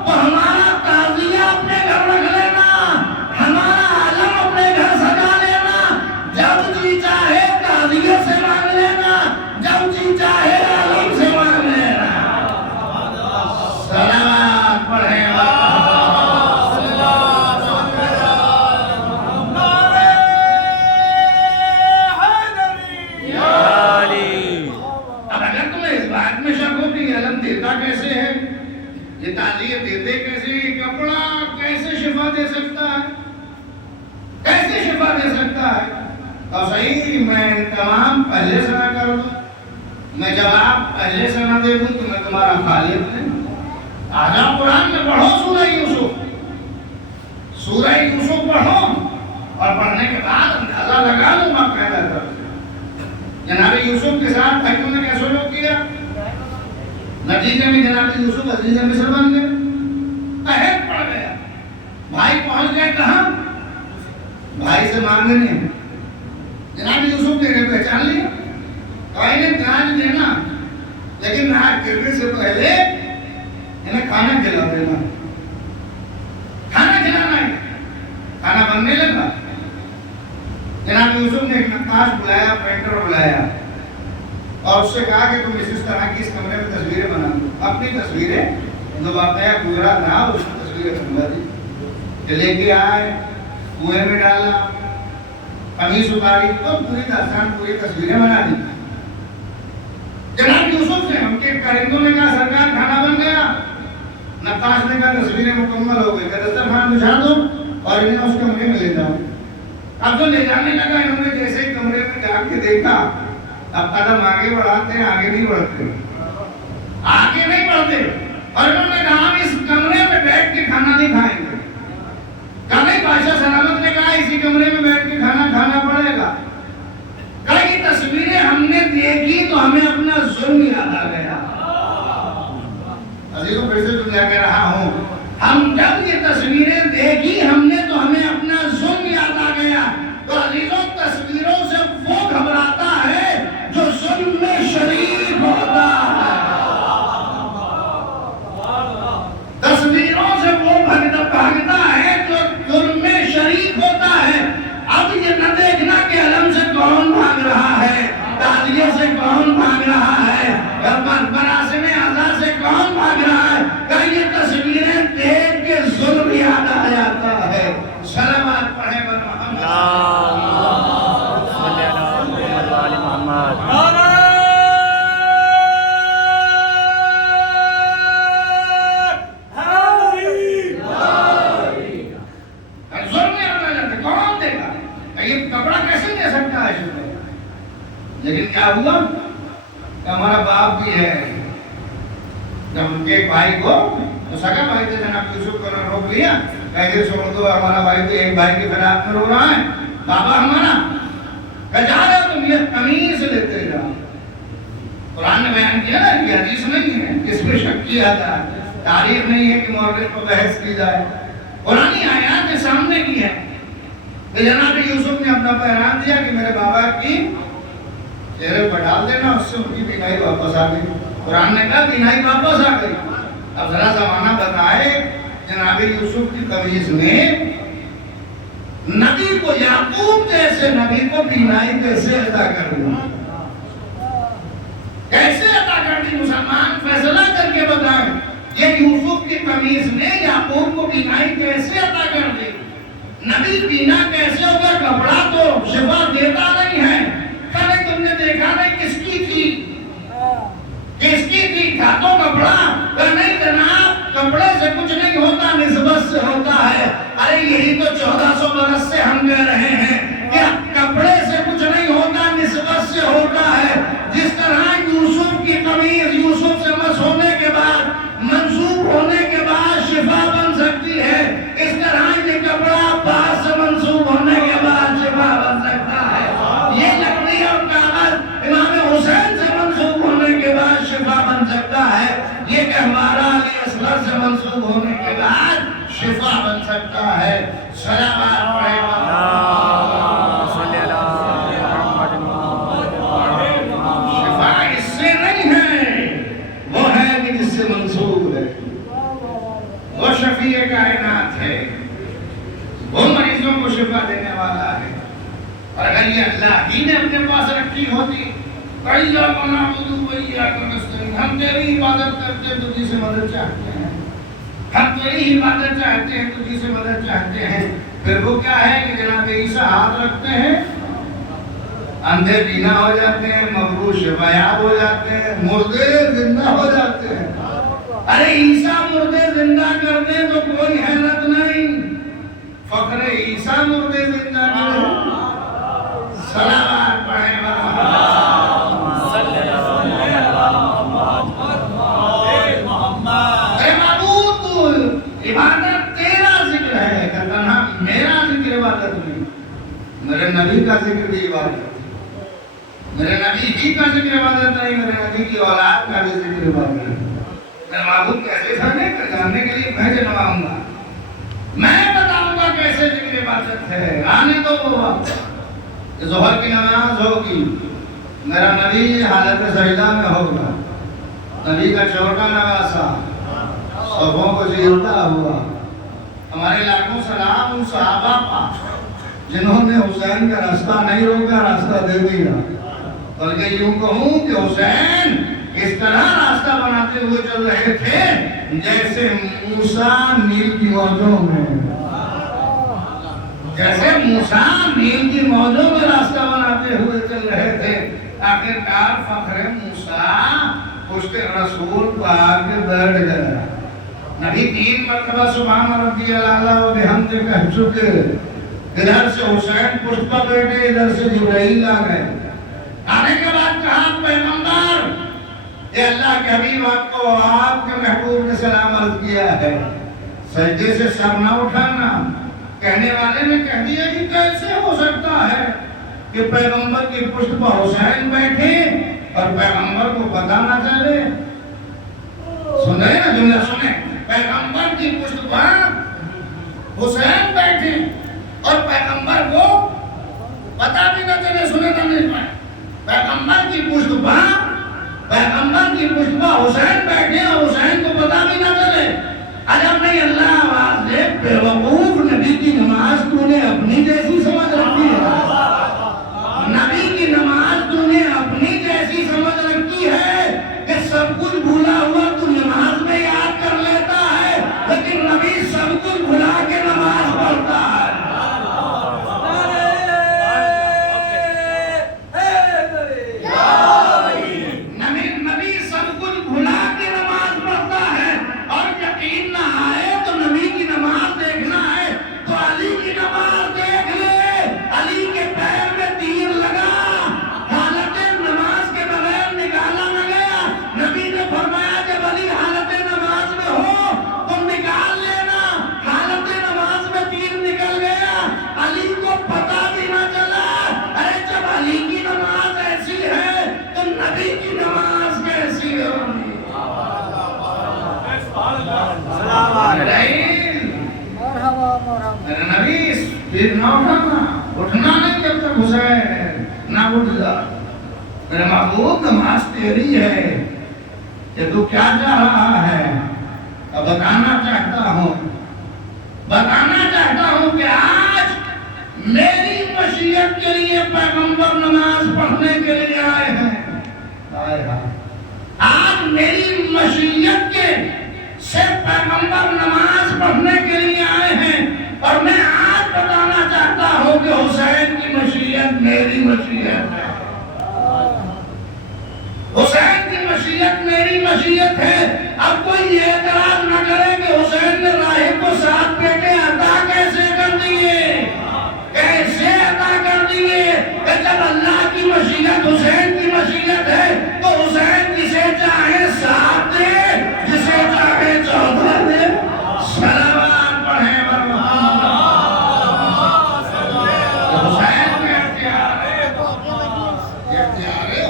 تو ہمارا تعزیہ اپنے گھر رکھ لینا، ہمارا عالم اپنے گھر سجا لینا، جب جی چاہے تعزیہ سے مانگ لینا، جب جی چاہے عالم سے مانگ لینا۔ صلوات پڑھیں کیسے ہے، یہ تعزیہ دیتے کیسے، یہ کپڑا کیسے شفا دے سکتا ہے، کیسے شفا دے سکتا ہے؟ تو صحیح میں تمام پہلے سے نہ کروں، میں جواب پہلے سے نہ دے دوں تو میں تمہارا خالق نہیں۔ آجا قرآن میں پڑھو سورہ یوسف، سورہ یوسف پڑھو اور پڑھنے کے بعد اندازہ لگا لوں میں پیدا کر جناب یوسف کے ساتھ بھائیوں نے کیا سلوک کیا؟ نتیجے میں جناب یوسف عزیز مصر بن گئے، قحط پڑ گیا، بھائی پہنچ گئے کہاں؟ بھائی سے مانگنے۔ جناب یوسف نے انہیں پہچان لیا، بھائی نے تاج دینا لیکن ناک گرنے سے پہلے انہیں کھانا کھلا دینا، کھانا کھلانا ہے، کھانا بننے لگا۔ جناب یوسف نے ایک نقاش بلایا، پینٹر بلایا اور اس سے کہا کہ تم اس طرح کی اس کمرے میں تصویریں بنا دو، اپنی تصویریں جو واقعہ گزرا تھا اس کی تصویریں بنوا دی، کہ لے کے آئے، کنویں میں ڈالا، قمیص اتاری، تو پوری داستان پوری تصویریں بنا دی۔ جناب یوسف نے ان کے کارندوں نے کہا سرکار کھانا بن گیا، نقاش نے کہا تصویریں مکمل ہو گئی، دسترخوان بچھا دو اور انہیں اس کمرے میں لے جاؤ۔ اب جو لے جانے لگا انہوں نے جیسے کمرے میں جا کے دیکھا، اب قدم آگے بڑھاتے ہیں، آگے نہیں بڑھتے، آگے نہیں بڑھتے، اور انہوں نے کہا ہم اس کمرے میں بیٹھ کے کھانا نہیں کھائیں گے۔ کہا نہیں، بادشاہ سلامت نے کہا اسی کمرے میں بیٹھ کے کھانا کھانا پڑے گا۔ کہا یہ تصویریں ہم نے دیکھی تو ہمیں اپنا ظلم یاد آ گیا۔ عزیزوں پھر سے دنیا کہہ رہا ہوں، ہم جب یہ تصویریں دیکھی ہم نے تو ہمیں اپنا ظلم یاد آ گیا۔ تو عزیزوں تصویروں سے وہ گھبراتا ہے جو ظلم میں شریک ہوتا ہے، تصویروں سے وہ بھاگتا ہے جو ظلم میں شریک ہوتا ہے۔ اب یہ نہ دیکھنا کہ علم سے کون بھاگ رہا ہے، تعزیہ سے کون بھاگ رہا ہے، مراسم اعزا سے کون بھاگ رہا ہے، کہ یہ تصویریں دیکھ کے ظلم یاد آ جاتا ہے۔ صلوات پڑھیں بر محمد، صلی اللہ محمد و آل محمد۔ یہ کپڑا کیسے دے سکتا ہے شکر؟ لیکن کیا ہوا کہ ہمارا باپ بھی ہے، جب ان کے بھائی کو تو سگا بھائی تھے جناب یوسف کو روک لیا، کہتے چھوڑ دو ہمارا بھائی تو ایک بھائی کے فراق میں رو رہا ہے، بابا ہمارا کہ جا رہے تم یہ قمیص لیتے جاؤ۔ قرآن نے بیان کیا نا کہ حدیث نہیں ہے، اس پہ شک کیا جائے، تاریخ نہیں ہے کہ مورخ کو بحث کی جائے، قرآنی آیات کے سامنے کی ہے۔ جناب یوسف نے اپنا پیغام دیا کہ میرے بابا کی چہرے پر ڈال دینا، اس سے ان کی بینائی واپس آ گئی۔ قرآن نے کہا بینائی واپس آ گئی۔ اب ذرا زمانہ بتائے جناب یوسف کی قمیص نے نبی کو، یعقوب جیسے نبی کو بینائی کیسے عطا کر دی، کیسے عطا کر دی؟ مسلمان فیصلہ کر کے بتائیں یہ یوسف کی قمیص نے یعقوب کو بینائی کیسے عطا کر دی؟ نبی بینا کیسے ہوگا؟ کپڑا تو شفا دیتا نہیں ہے۔ کہنے تم نے دیکھا نہیں کس کی تھی، کس کی تھی؟ کھا تو کپڑا، کہ نہیں جناب کپڑے سے کچھ نہیں ہوتا، نسبت سے ہوتا ہے۔ ارے یہی تو 1400 برس سے ہم کہہ رہے ہیں کہ کپڑے سے کچھ نہیں ہوتا، نسبت سے ہوتا ہے۔ جس طرح یوسف کی قمیض یوسف سے مس ہونے کے بعد، منسوب ہونے کے بعد شفا بن سکتی ہے، اس طرح یہ کپڑا عباس سے منسوب ہونے کے بعد شفا بن سکتا ہے۔ یہ لکڑی اور کاغذ امام حسین سے منسوب ہونے کے بعد شفا بن سکتا ہے۔ یہ گہوارہ علی اصغر سے منسوب ہونے کے بعد شفا بن سکتا ہے۔ صلوات پڑھیں شفا اس سے شفا دینے والا ہے. اور اگر یہ اللہ ہی نے اپنے پاس رکھی ہوتی وَإِيَّاكَ نَعْبُدُ وَإِيَّاكَ نَسْتَعِينُ، ہم تیری عبادت کرتے ہیں تو تجھ سے مدد چاہتے ہیں، ہم تیری عبادت چاہتے ہیں تو تجھ سے مدد چاہتے ہیں. پھر وہ کیا ہے کہ جناب عیسیٰ ہاتھ رکھتے ہیں، اندھے بینا ہو جاتے ہیں، مبرور شفایاب ہو جاتے ہیں، مردے زندہ ہو جاتے ہیں. ارے عیسیٰ مردے زندہ کر دیں تو کوئی حیرت نہیں، فخر عیسیٰ مردے زندہ کریں. صلوات پڑھیں اے معبود، تو عبادت تیرا ذکر ہے کہ تنہا میرا ذکر عبادت نہیں. میرے نبی کا ذکر بھی عبادت ہے، میرے نبی ہی کا ذکر عبادت نہیں، میرے نبی کی اولاد کا بھی ذکر عبادت ہے. میرے معبود کیسے جاننے کے لیے میں جنواؤں گا، میں بتاؤں گا کیسے ذکر عبادت ہے. آنے دو وہ وقت ظہر کی نماز ہوگی، میرا نبی حالت سجدہ میں ہوگا، نبی کا چھوٹا نواسا صفوں کو چیرتا ہوا. ہمارے لاکھوں سلام ان صحابہ پاک جنہوں نے حسین کا راستہ نہیں روکا، راستہ دے دیا. بلکہ یوں کہوں کہ حسین اس طرح راستہ بناتے ہوئے چل رہے تھے جیسے موسیٰ نیل کی موجوں میں، جیسے موسیٰ نیل کی موجوں میں راستہ بناتے ہوئے چل رہے تھے. آخرکار فخر موسیٰ پشت رسول پاک کے بیٹھ گیا. نبی 3 مرتبہ سبحان ربی الاعلیٰ و بحمدہ کہہ چکے. ادھر سے حسین پشت پر بیٹھے، ادھر سے جبرائیل آ گئے. آنے کے بعد کہا پیغمبر، اے اللہ کے حبیب آپ کو آپ کے محبوب نے سلام عرض کیا ہے، سجدے سے سر نہ اٹھانا. کہنے والے نے کہہ دیا کہ کیسے ہو سکتا ہے کہ پیغمبر کی پشت پر حسین بیٹھے اور پیغمبر کو پتہ نہ چلے. سن رہے نا جملہ سنیں، پیغمبر کی پشت پر حسین بیٹھے اور پیغمبر کو پتہ بھی نہ چلے. سنے نہ نہیں پائے، پیغمبر کی پشت پر حسین بیٹھے اور حسین کو پتہ بھی نہ چلے. عجب نہیں، اللہ آواز دے، بیوقوف نبی کی نماز تو نے اپنی جیسی سمجھ رکھی ہے، نبی کی نماز تو نے اپنی جیسی سمجھ رکھی ہے کہ سب کچھ بھولا ہوا تو نماز میں یاد کر لیتا ہے، لیکن نبی سب کچھ بھلا کے نماز پڑھتا ہے. نبی سب کچھ بھلا کے نماز پڑھتا ہے. اور یقین نہ آئے تو نبی کی نماز دیکھنا ہے تو علی کی نماز دیکھ لے. علی کے پیر میں تیر لگا، حالت نماز کے بغیر نکالا نہ گیا. نبی نے فرمایا جب علی حالت نماز میں ہو تو نکال لینا. حالت نماز میں تیر نکل گیا، علی کو پتہ بھی نہ چلا. ارے جب علی کی نماز ایسی ہے تو نبی کی نماز کیسی ہوگی؟ میرے نبی پھر نہ اٹھنا نہیں جب تک حسین نہ اٹھ جا. میرے محبوب نماز تیری ہے کہ تو کیا چاہ رہا ہے. اب بتانا چاہتا ہوں کہ آج میری مشیت کے لیے پیغمبر نماز پڑھنے کے لیے آئے ہیں. آج میری مشیت کے سے پیغمبر نماز پڑھنے کے لیے آئے ہیں. اور میں آج بتانا چاہتا ہوں کہ حسین کی مشیت میری مشیت ہے. حسین کی مشیت میری مشیت ہے. اب کوئی یہ اعتراض نہ کرے کہ حسین نے راہب کو 7 بیٹے عطا کیسے کر دیے، کیسے عطا کر دیے. کہ جب اللہ کی مشیت حسین کی مشیت ہے تو حسین جسے چاہے 7 دے، جسے چاہے 14 دے. صلوات پڑھیں حسین کا اختیار ہے،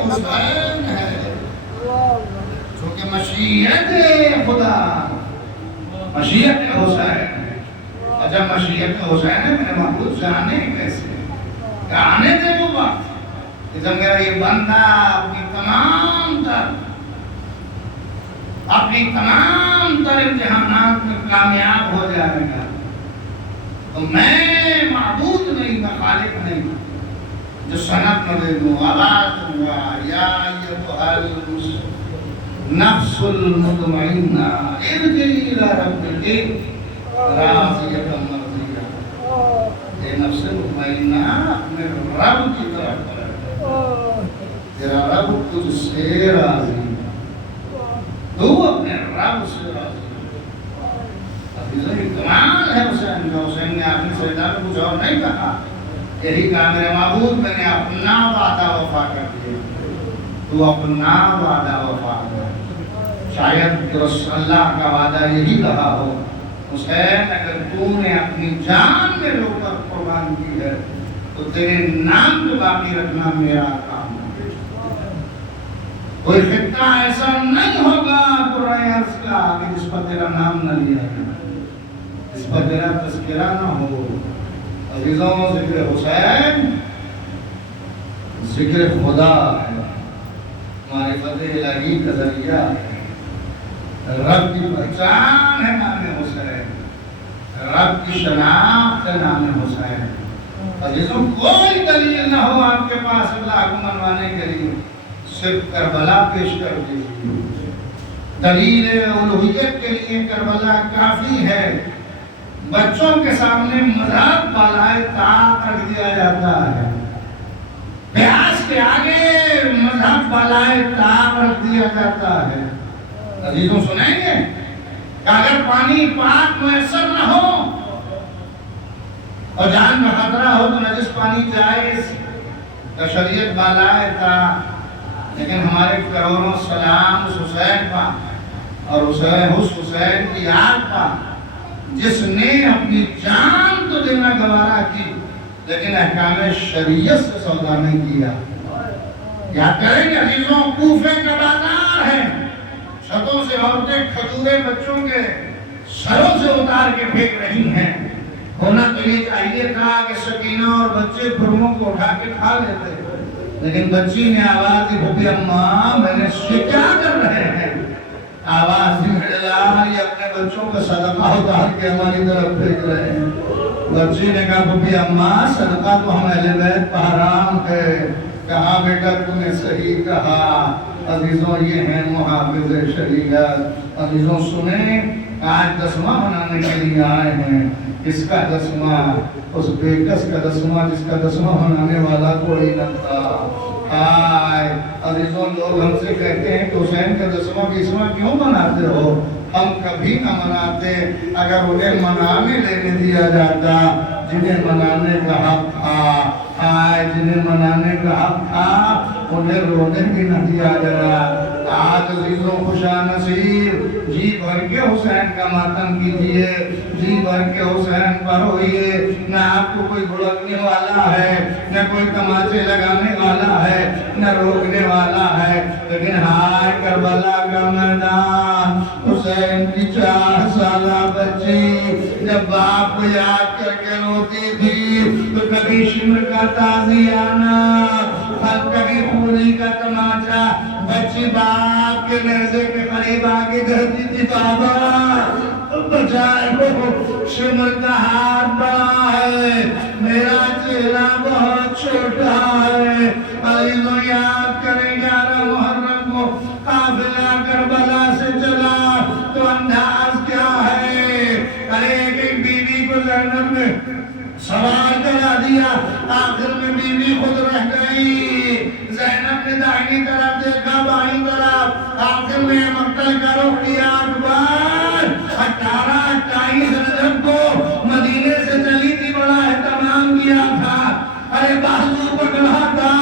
حسین ہے. چونکہ مشیت خدا، مشیت حسین. اچھا مشیت حسین ہے، میرے محبوب جانے کیسے؟ کہ آنے دے وہ وقت کہ جب میرا یہ بندہ اپنی تمام تر امتحانات میں کامیاب ہو جائے گا. تو میں معبود نہیں، میں خالق نہیں، جو صنعت نہ دے دوں، آواز دوں گا یا ایھا النفس المطمئنہ ارجعی الی ربک راضیۃ مرضیہ، اے نفس مطمئنہ اپنے رب کی طرف پلٹ، تیرا رب تجھ سے راضی، تو اپنے رب سے راضی۔ یہ کمال ہے حسین کا۔ حسین نے اپنی سجدہ میں کچھ اور نہیں کہا، یہی کہا میرے معبود میں نے اپنا وعدہ وفا کر دیا، تو اپنا وعدہ وفا کر۔ شاید اللہ کا وعدہ یہی کہا ہو، حسین اگر تو نے اپنی جان میں رو کر قربان کی ہے تو تیرے نام کو باقی رکھنا میرا کام ہے۔ کوئی خطہ ایسا نہیں ہوگا قرآن عرض کا کہ جس پر تیرا نام نہ لیا جائے، اس پر تیرا تذکرہ نہ ہو۔ عزیزوں، ذکر حسین ذکر خدا ہے، معرفت الہی کا ذریعہ ہے، رب کی پہچان ہے نام حسین، رب کی شناخت ہے نام حسین۔ عزیزوں، کوئی دلیل نہ ہو آپ کے پاس اللہ کو منوانے کے لیے، صرف کربلا پیش کر دیجیے۔ دلیل الوہیت کے لیے کربلا کافی ہے۔ بچوں کے سامنے مذہب بالائے طاق رکھ دیا جاتا ہے، پیاس کے آگے مذہب بالائے طاق رکھ دیا جاتا ہے۔ عزیزوں، سنیں گے کہ اگر پانی پاک میسر نہ ہو اور جان میں خطرہ ہو تو نجس پانی جائز، تو شریعت بالائے طاق، لیکن ہمارے کروڑوں سلام اس حسین پا اور اس حسین کی یاد پا جس نے اپنی جان تو دینا گوارا کی لیکن احکام شریعت سے سودا نہیں کیا۔ یاد کریں گے عزیزوں، کوفے کا بازار ہے، چھتوں سے عورتیں کھجورے بچوں کے سروں سے اتار کے پھینک رہی ہیں۔ ہونا تو یہ چاہیے تھا کہ سکینہ اور بچے خرموں کو اٹھا کے کھا لیتے، لیکن بچی نے آواز دی، بھوپی اماں میں نے سے کیا کر رہے ہیں؟ آواز دی، میرے لال یہ اپنے بچوں کا صدقہ اتار کے ہماری طرف پھینک رہے ہیں۔ بچی نے کہا، بھوپی اماں صدقہ تو ہم اہل بیت پہ حرام ہے۔ کہا بیٹا تو نے صحیح کہا۔ عزیزوں، یہ ہیں محافظ شریعت۔ عزیزوں سنیں، آج دسواں منانے کے لیے آئے ہیں۔ اس کا دسواں، اس بیکس کا دسواں جس کا دسواں منانے والا کوئی نہ تھا۔ آئے عزیزوں، لوگ ہم سے کہتے ہیں کہ حسین کا دسواں 20واں کیوں مناتے ہو؟ ہم کبھی نہ مناتے اگر انہیں منانے لینے دیا جاتا جنہیں منانے کا حق تھا۔ آئے جنہیں منانے کا حق تھا انہیں رونے بھی نہ دیا گیا۔ آج عزیزوں خوشا نصیب، جی بھر کے حسین کا ماتم کیجئے، جی بھر کے حسین پر ہوئیے۔ نہ آپ کو کوئی بھڑکنے والا ہے، نہ کوئی تماچے لگانے والا ہے، نہ روکنے والا ہے، لیکن ہائے کربلا کا میدان، حسین کی 4 سالہ بچی جب باپ کو یاد کر کے روتی تھی تو کبھی شمر کا تازیانہ، کبھی خوری کا تماچا، بچی باپ کے نیزے کے قریب آگے کہتی تھی، بابا بچائے کو، شمر کا ہاتھ بڑا ہے، میرا چہرہ بہت چھوٹا ہے۔ عزیزوں یاد کریں 11 محرم کو قافلہ کربلا سے چلا تو انداز کیا ہے؟ ایک بیوی کو زینب نے سوار کرا دیا، آخر میں بیوی خود رہ گئی۔ زینب نے دائنی طرف دیکھا، بائیں طرف، آخر میں مقتل کا رخ کیا۔ 18-28 رجب کو مدینے سے چلی تھی، بڑا اہتمام کیا تھا، ارے بازو پکڑا تھا،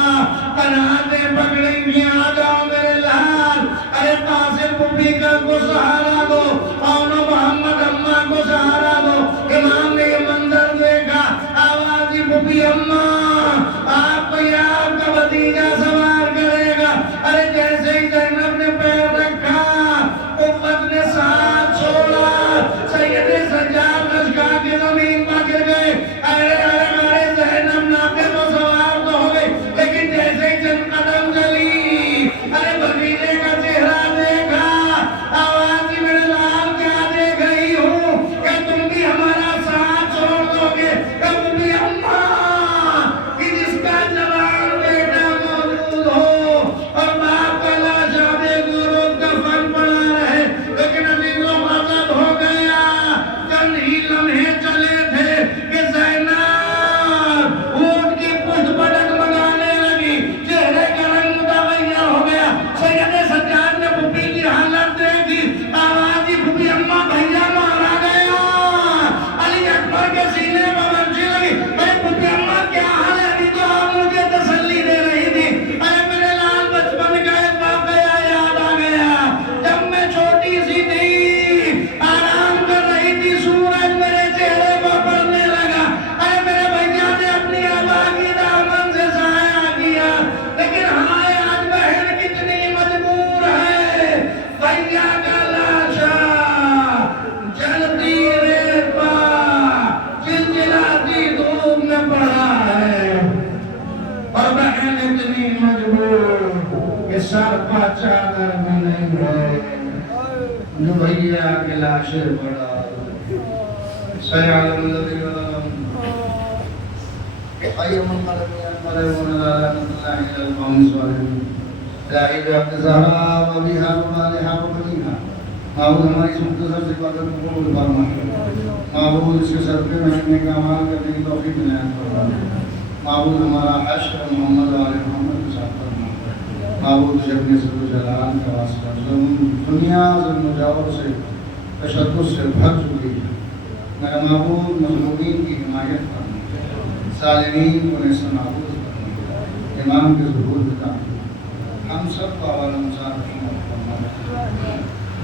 قناتیں پکڑی بھی، آ جاؤ میرے لال، ارے قاسم پھوپھی کا کو سہارا دو، اونو محمد اماں کو سہارا دو۔ امام نے یہ منظر دیکھا، آوازی پھوپھی اماں آپ کو یہ آپ کا بھتیجا سوار کرے گا۔ ارے جیسے ہی زینب نے پیر رکھا، امت نے ساتھ چھوڑا، سید سجاد لشکا کے زمین پر گر گئے۔ ارے زینب ناقے تو سوار تو ہو گئی، لیکن جیسے ہی چند قدم چلی، ارے بھتیجے کا چہرہ دیکھا، آوازی میرے لال کیا دیکھ رہی ہوں کہ تم بھی ہمارا ساتھ چھوڑ دو گے؟ سر پہ چادر میں نہیں ہے جو بھیا کے لاشے پڑا سیعلم الذین ظلموا أي منقلب ينقلبون على الله إلى القوم الظالمين لا إله إلا وبها ومالها وبنيها معبود ہماری مختصر سے قدر قبول فرما معبود اس کے سر پہ رہنے کا عمل کرنے کی توفیق عنایت فرما معبود ہمارا حشر محمد و آل محمد کے ساتھ فرما معبود اپنے صد و جلال کا واسطہ دنیا ظلم و جور سے تشدد سے بھر چکی ہے میرا معبود مظلومین کی حمایت فرما ظالمین کو نیست نابود فرما امام کے ظہور بتا ہم سب کو اول انصار فرما